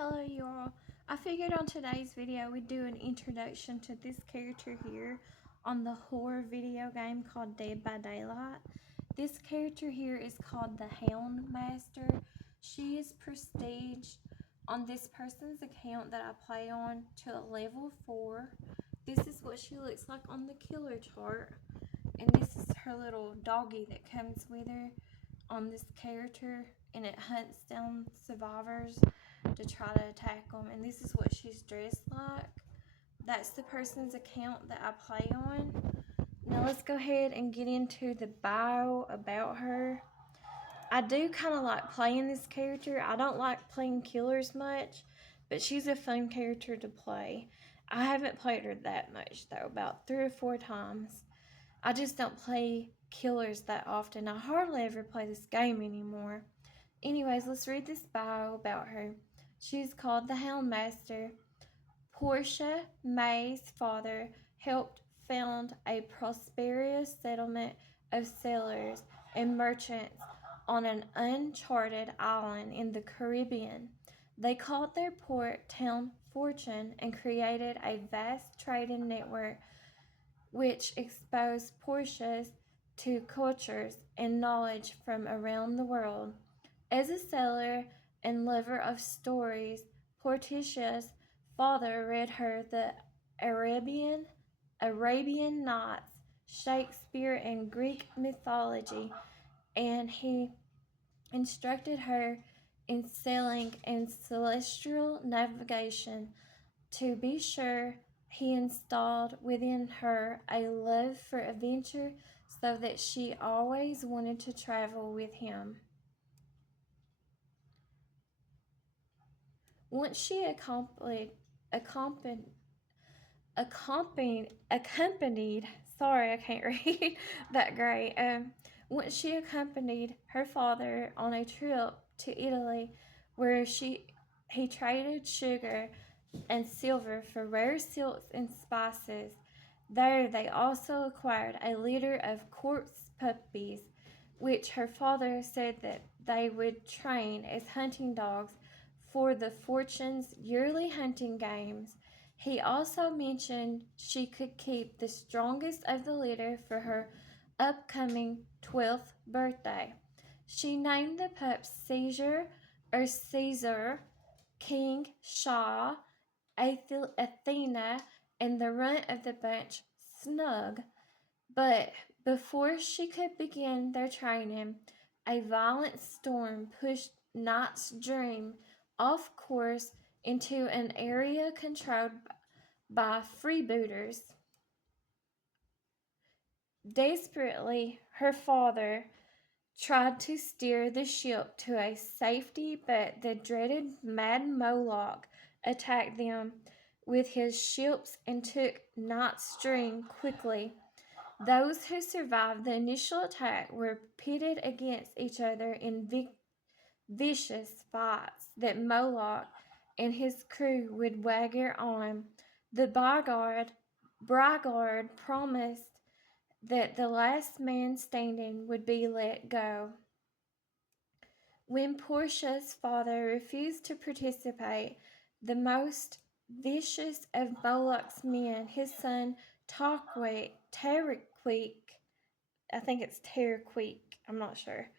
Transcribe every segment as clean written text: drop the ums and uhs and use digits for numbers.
Hello y'all. I figured on today's video we'd do an introduction to this character here on the horror video game called Dead by Daylight. This character here is called the Houndmaster. She is prestiged on this person's account that I play on to a level 4. This is what she looks like on the killer chart. And this is her little doggy that comes with her on this character, and it hunts down survivors to try to attack them. And this is what she's dressed like. That's the person's account that I play on. Now let's go ahead and get into the bio about her. I do kind of like playing this character. I don't like playing killers much, but she's a fun character to play. I haven't played her that much though, about 3 or 4 times. I just don't play killers that often. I hardly ever play this game anymore. Anyways, let's read this bio about her. She's called the Houndmaster. Portia May's father helped found a prosperous settlement of sailors and merchants on an uncharted island in the Caribbean. They called their port town Fortune and created a vast trading network which exposed Portia's to cultures and knowledge from around the world. As a sailor and lover of stories, Portia's father read her the Arabian Nights, Shakespeare, and Greek mythology, and he instructed her in sailing and celestial navigation. To be sure, he installed within her a love for adventure so that she always wanted to travel with him. Once she accompanied sorry, I can't read that great. Once she accompanied her father on a trip to Italy where he traded sugar and silver for rare silks and spices. There they also acquired a litter of corpse puppies, which her father said that they would train as hunting dogs for the Fortune's yearly hunting games. He also mentioned she could keep the strongest of the litter for her upcoming 12th birthday. She named the pups Caesar, King, Shaw, Athena, and the runt of the bunch, Snug. But before she could begin their training, a violent storm pushed Knight's Dream off course into an area controlled by freebooters. Desperately, her father tried to steer the ship to a safety, but the dreaded Mad Moloch attacked them with his ships and took Knight's Dream quickly. Those who survived the initial attack were pitted against each other in vicious fights that Moloch and his crew would wager on. The Brigard promised that the last man standing would be let go. When Portia's father refused to participate, the most vicious of Moloch's men, his son Tarqueek, I think it's Tarqueek, I'm not sure,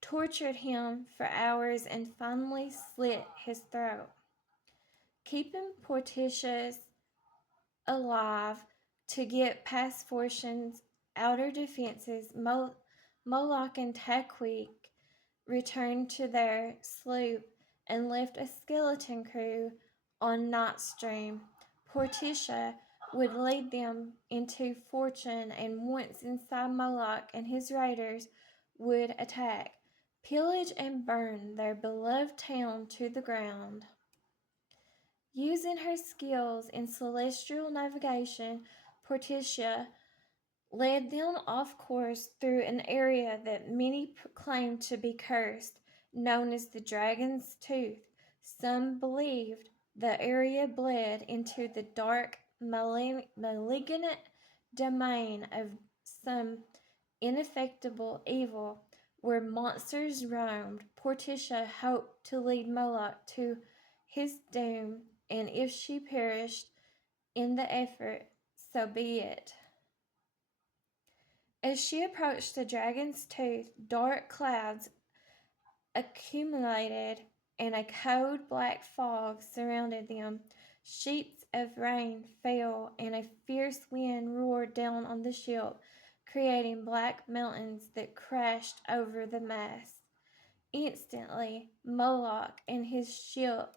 tortured him for hours and finally slit his throat. Keeping Portia alive to get past Fortune's outer defenses, Moloch and Tarqueek returned to their sloop and left a skeleton crew on Knight's Dream. Portia would lead them into Fortune, and once inside, Moloch and his raiders would attack, pillage, and burn their beloved town to the ground. Using her skills in celestial navigation, Portia led them off course through an area that many claimed to be cursed, known as the Dragon's Tooth. Some believed the area bled into the dark, malignant domain of some ineffectible evil where monsters roamed. Portia hoped to lead Moloch to his doom, and if she perished in the effort, so be it. As she approached the dragon's tooth, dark clouds accumulated and a cold black fog surrounded them. Sheets of rain fell and a fierce wind roared down on the ship, creating black mountains that crashed over the mast. Instantly, Moloch and his ship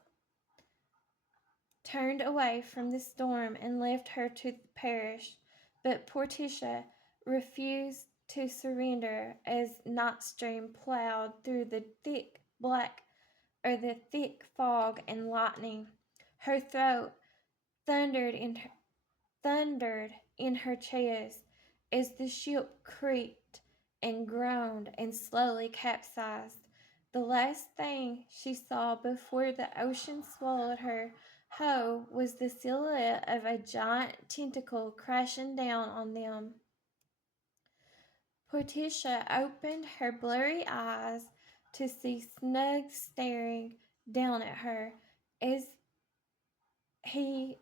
turned away from the storm and left her to perish. But Portia refused to surrender as night stream plowed through the thick fog and lightning. Her throat thundered in her, thundered in her chest as the ship creaked and groaned and slowly capsized. The last thing she saw before the ocean swallowed her whole was the silhouette of a giant tentacle crashing down on them. Portia opened her blurry eyes to see Snug staring down at her as he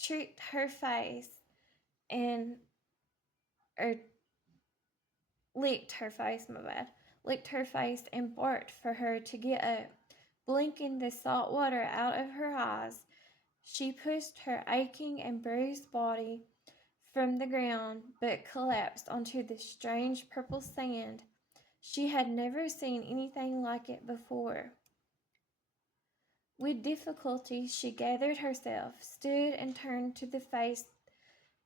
tricked her face and or licked her face, my bad. Licked her face and barked for her to get up. Blinking the salt water out of her eyes, she pushed her aching and bruised body from the ground, but collapsed onto the strange purple sand. She had never seen anything like it before. With difficulty she gathered herself, stood and turned to face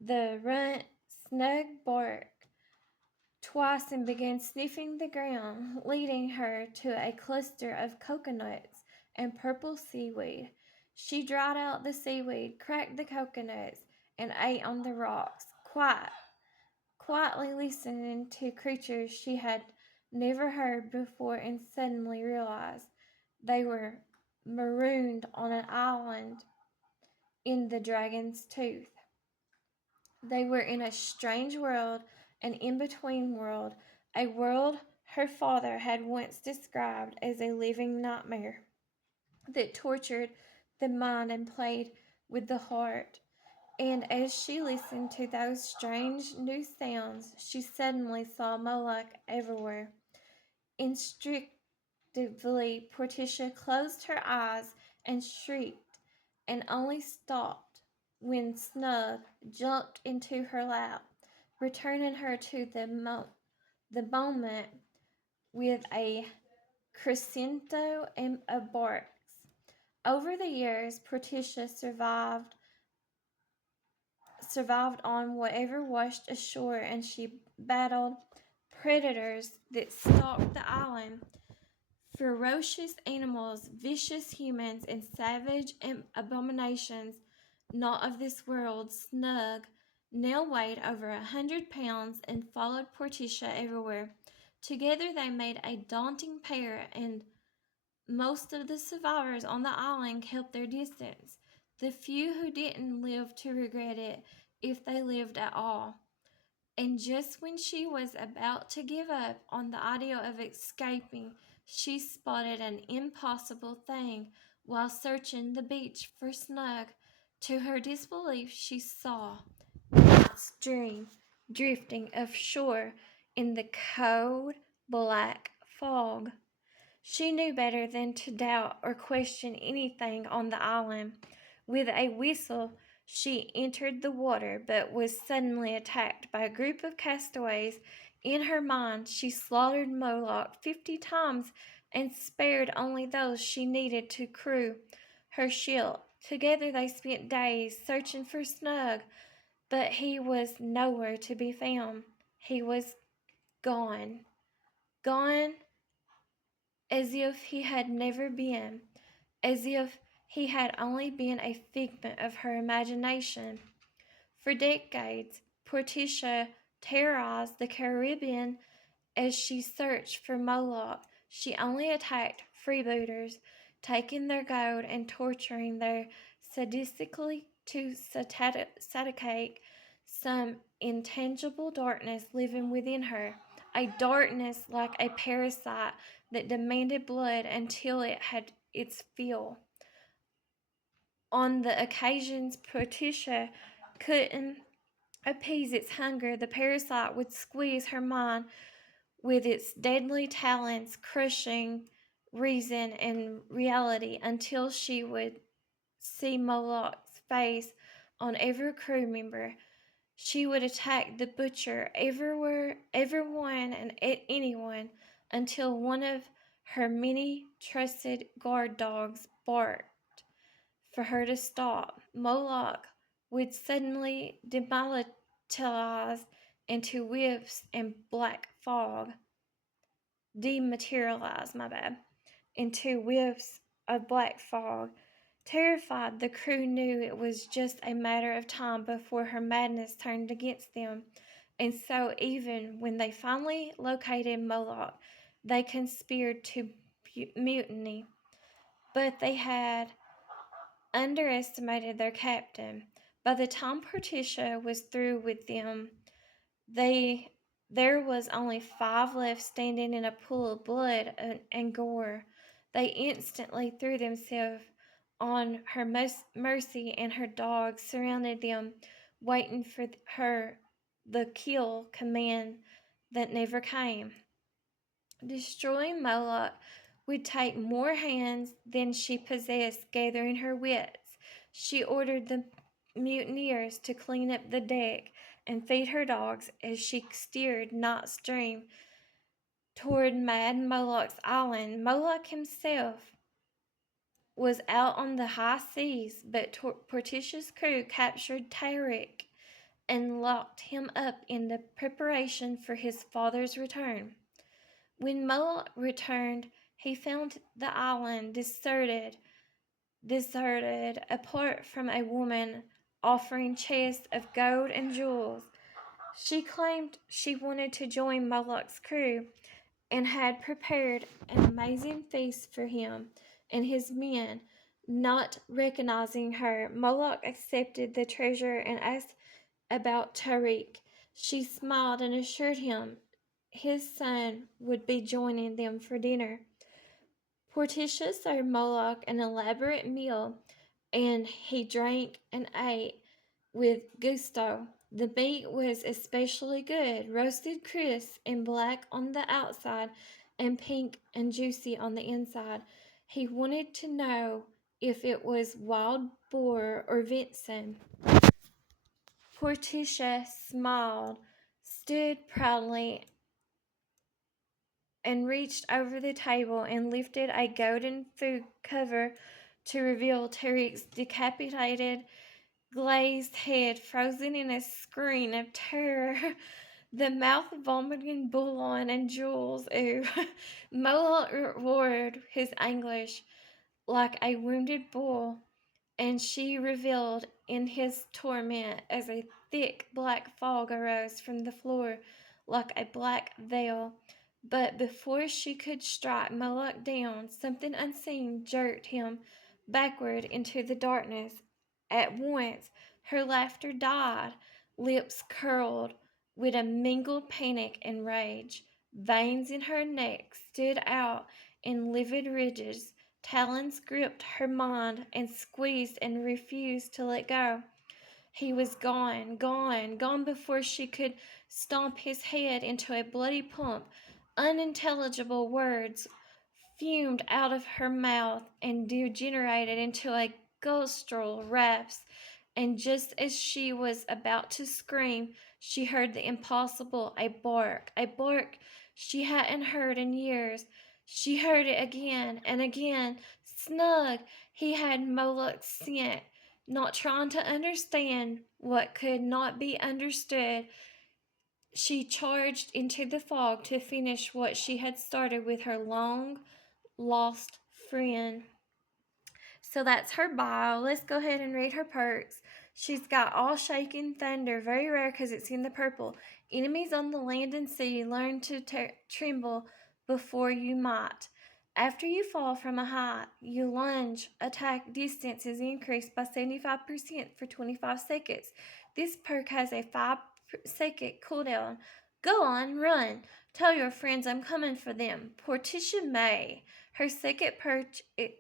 the runt Snug bark twice and began sniffing the ground, leading her to a cluster of coconuts and purple seaweed. She dried out the seaweed, cracked the coconuts, and ate on the rocks, quietly listening to creatures she had never heard before, and suddenly realized they were marooned on an island in the dragon's tooth. They were in a strange world, an in-between world, a world her father had once described as a living nightmare that tortured the mind and played with the heart. And as she listened to those strange new sounds, she suddenly saw Moloch everywhere. Instinctively, Portia closed her eyes and shrieked, and only stopped when Snug jumped into her lap, returning her to the moment with a crescendo of barks. Over the years, Portia survived on whatever washed ashore, and she battled predators that stalked the island. Ferocious animals, vicious humans, and savage abominations not of this world. Snug now weighed over 100 pounds and followed Portia everywhere. Together they made a daunting pair, and most of the survivors on the island kept their distance. The few who didn't live to regret it, if they lived at all. And just when she was about to give up on the idea of escaping, she spotted an impossible thing while searching the beach for Snug. To her disbelief, she saw Night's Dream drifting offshore in the cold, black fog. She knew better than to doubt or question anything on the island. With a whistle, she entered the water, but was suddenly attacked by a group of castaways. In her mind, she slaughtered Moloch 50 times and spared only those she needed to crew her ship. Together they spent days searching for Snug, but he was nowhere to be found. He was gone. Gone as if he had never been, as if he had only been a figment of her imagination. For decades, Portia terrorized the Caribbean as she searched for Moloch. She only attacked freebooters, taking their gold and torturing their sadistically to sadicate some intangible darkness living within her, a darkness like a parasite that demanded blood until it had its fill. On the occasions Portia couldn't appease its hunger, the parasite would squeeze her mind with its deadly talons, crushing reason and reality until she would see Moloch's face on every crew member. She would attack the butcher everywhere, everyone, and anyone until one of her many trusted guard dogs barked for her to stop. Moloch would suddenly dematerialize into whiffs and black fog. Dematerialize, my bad. Into whiffs of black fog. Terrified, the crew knew it was just a matter of time before her madness turned against them. And so, even when they finally located Moloch, they conspired to mutiny. But they had underestimated their captain. By the time Portia was through with them, there was only 5 left standing in a pool of blood and gore. They instantly threw themselves on her mercy, and her dogs surrounded them, waiting for the kill command that never came. Destroying Moloch would take more hands than she possessed gathering her wits. She ordered the mutineers to clean up the deck and feed her dogs as she steered night stream toward Mad Moloch's island. Moloch himself was out on the high seas, but Portia's crew captured Tarik and locked him up in the preparation for his father's return. When Moloch returned, he found the island deserted, apart from a woman offering chests of gold and jewels. She claimed she wanted to join Moloch's crew and had prepared an amazing feast for him and his men. Not recognizing her, Moloch accepted the treasure and asked about Tariq. She smiled and assured him his son would be joining them for dinner. Portia served Moloch an elaborate meal, and he drank and ate with gusto. The meat was especially good, roasted crisp and black on the outside and pink and juicy on the inside. He wanted to know if it was wild boar or venison. Portia smiled, stood proudly, and reached over the table and lifted a golden food cover to reveal Tariq's decapitated, glazed head frozen in a scream of terror, the mouth vomiting bouillon and jewels. Ooh. Moloch roared his anguish like a wounded bull, and she reveled in his torment as a thick black fog arose from the floor like a black veil. But before she could strike Moloch down, something unseen jerked him backward into the darkness. At once her laughter died, lips curled with a mingled panic and rage. Veins in her neck stood out in livid ridges. Talons gripped her mind and squeezed and refused to let go. He was gone before she could stomp his head into a bloody pulp. Unintelligible words fumed out of her mouth and degenerated into a guttural rasp. And just as she was about to scream, she heard the impossible, a bark she hadn't heard in years. She heard it again and again. Snug, he had Moloch's scent. Not trying to understand what could not be understood, she charged into the fog to finish what she had started with her long lost friend. So that's her bio. Let's go ahead and read her perks. She's got All Shaking Thunder, very rare because it's in the purple. Enemies on the land and sea learn to tremble before you might. After you fall from a height, you lunge. Attack distance is increased by 75% for 25 seconds. This perk has a 5-second cooldown. Go on, run. Tell your friends I'm coming for them. Portia May. Her second perk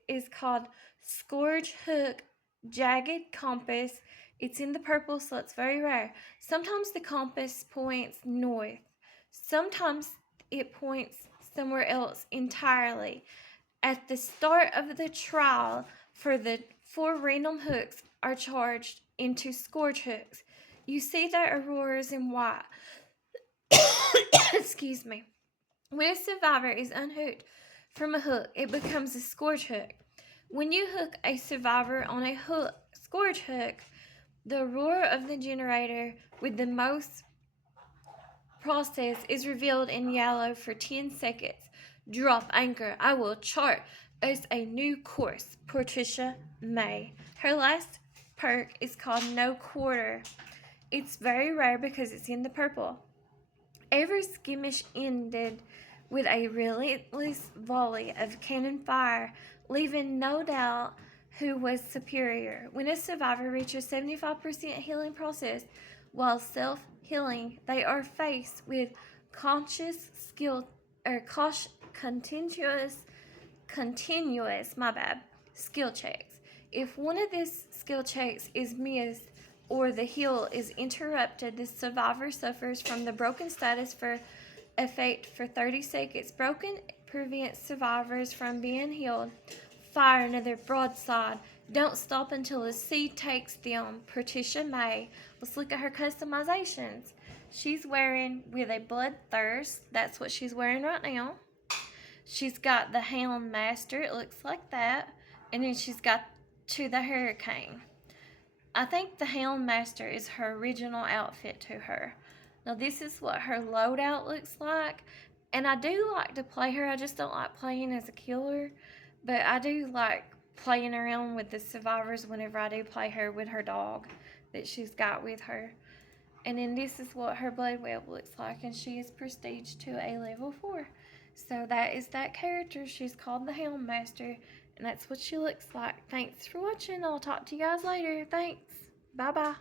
is called Scourge Hook jagged compass. It's in the purple, so it's very rare. Sometimes the compass points north. Sometimes it points somewhere else entirely. At the start of the trial, for the 4 random hooks are charged into scourge hooks. You see that auroras in white. Excuse me. When a survivor is unhooked from a hook, it becomes a scourge hook. When you hook a survivor on a scourge hook, the roar of the generator with the most process is revealed in yellow for 10 seconds. Drop anchor. I will chart as a new course. Patricia May. Her last perk is called No Quarter. It's very rare because it's in the purple. Every skirmish ended with a relentless volley of cannon fire, leaving no doubt who was superior. When a survivor reaches 75% healing process while self-healing, they are faced with conscious skill or continuous skill checks. If one of these skill checks is missed or the heal is interrupted, the survivor suffers from the broken status for effect for 30 seconds. Broken prevents survivors from being healed. Fire another broadside. Don't stop until the sea takes them. Patricia May. Let's look at her customizations. She's wearing with a bloodthirst. That's what she's wearing right now. She's got the Houndmaster. It looks like that. And then she's got to the hurricane. I think the Houndmaster is her original outfit to her. Now this is what her loadout looks like. And I do like to play her. I just don't like playing as a killer. But I do like playing around with the survivors whenever I do play her with her dog that she's got with her. And then this is what her blood web looks like. And she is prestige to a level 4. So that is that character. She's called the Houndmaster. And that's what she looks like. Thanks for watching. I'll talk to you guys later. Thanks. Bye-bye.